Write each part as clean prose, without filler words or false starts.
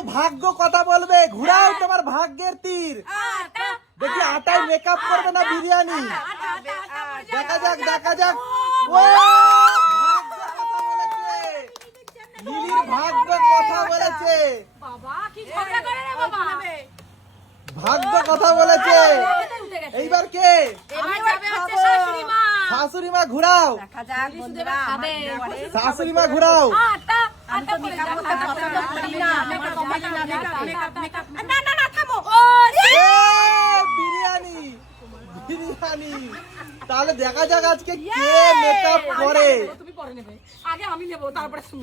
আজকে ভাগ্য কথা বলবে। ঘুরাও তোমার ভাগ্যের তীর। দেখি আটায় মেকআপ করবে না বিরিয়ানি। দেখা যাক দেখা যাক। ও লিলির ভাগ্য কথা বলেছে। ভাগ্য কথা বলেছে। এইবার কে? শাশুড়ি মা ঘুরাও। শাশুড়ি মা ঘুরাও। বিরিয়ানি বিরিয়ানি। তাহলে দেখা যাক আজকে কে মেকআপ করে।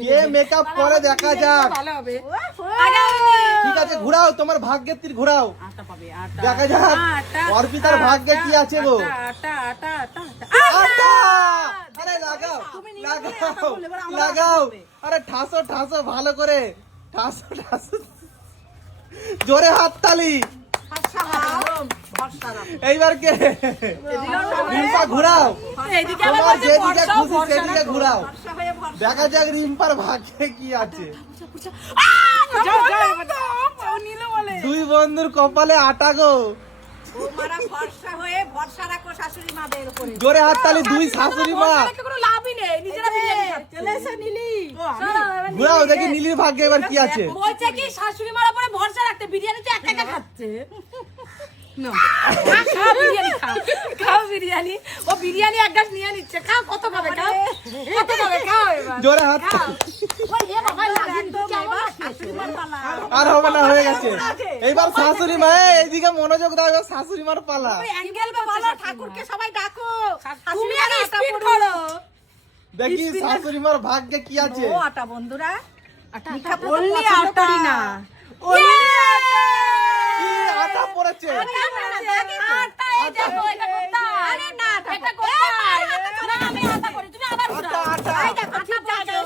কে মেকআপ করে দেখা যাক। ঠিক আছে ঘুরাও তোমার ভাগ্যের তীর ঘুরাও। দেখা যাক অর্পিতার ভাগ্যে কি আছে গো। আরে লাগাও লাগাও লাগাও। আরে ঠাসো ঠাসো ভালো করে ঠাসো ঠাসো। জোরে হাততালি। এইবার কে? রিম্পা ঘুরাও। তোমার যেদিকে খুশি সেদিকে ঘুরাও। দেখা যাক রিম্পার ভাগ্যে কি আছে। দুই বন্ধুর কপালে আটা গো। জোরে হাততালি দুই শাশুড়ি মা। ঘুরাও দেখি নীলির ভাগ্যে এবার কি আছে। বলছে কি শাশুড়ি মার উপরে ভরসা রাখতে, বিরিয়ানি তো একা একা খাচ্ছে। খাও বিরিয়ানি। ও বিরিয়ানি এক গ্লাস নিয়ে নিচ্ছে। খাও কত খাবে খাও কত খাবে খাও। এবার জোরে হাত। আর হবে না হয়ে গেছে। এইবার শাশুড়ি মা এইদিকে মনোযোগ দাও। এবার শাশুড়ি মার পালা। ঠাকুরকে সবাই ডাকো। তুমি আগে স্পিড করো। দেখি শাশুড়ি মার ভাগ্যে কি আছে। ও আটা বন্ধুরা মিঠা বললি আটা না। কি আটা পড়েছে।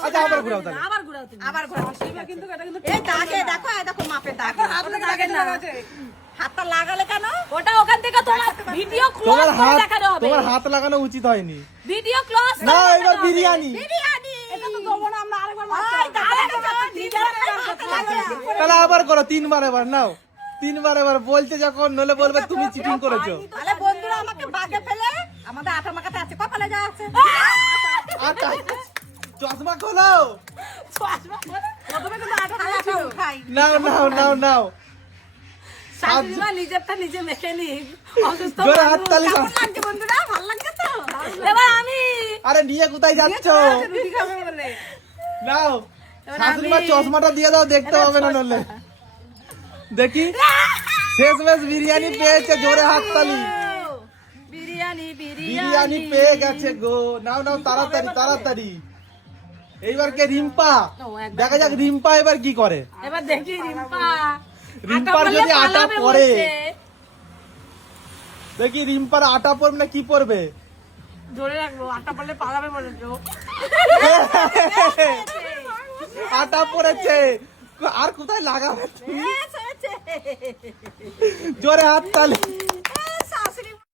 আচ্ছা আবার ঘুরাও তাহলে। আবার ঘুরাও কিন্তু এই দাগে দেখো এই দেখো মাপে দাগ। দাগে না হাতটা লাগালে কেন? ওটা ওখান থেকে তোমার ভিডিও ক্লোজ করে দেখানো হবে। তোমার হাত লাগানো উচিত হয়নি। ভিডিও ক্লোজ না এবার বিরিয়ানি। বিরিয়ানি এটা তো দেবো না আমরা আরেকবার তাহলে আবার করো তিনবার। এবার নাও তিনবার। এবার বলতে যখন নলে বলবে তুমি চিটিং করেছো। তাহলে বন্ধুরা আমাকে বাগে ফেলে আমাদের আটা মাখাতে আছে কপালে যা আছে। আটা চশমা খোলো। প্রথমে কিন্তু আটা খাই। নাও নাও নাও নাও। শাশুড়িমা নিজেরটা নিজে মেখে নি। অসুস্থ জোরে হাততালি দাও। কেমন লাগছে বন্ধুরা? ভালো লাগছে তো? এবার আমি আরে নিয়ে কোথায় যাচ্ছো? রুটি খাবে বলে। নাও শাশুড়ি মা চশমাটা দিয়ে দাও। দেখতে হবে না নলে। দেখি শেষমেশ বিরিয়ানি পেয়েছে। জোরে হাততালি। বিরিয়ানি বিরিয়ানি পেয়ে গেছে গো। নাও নাও তাড়াতাড়ি তাড়াতাড়ি। এইবার কে? রিম্পা। দেখা যাক রিম্পা এবার কি করে। এবার দেখি রিম্পা। রিম্পার যদি আটা পড়ে। দেখি রিম্পার আটা পড়বে না কি পড়বে। ধরে রাখবো আটা পড়লে পালাবে বলেছো। আটা পড়েছে। আর কোথায় লাগাবে? জোরে হাততালি।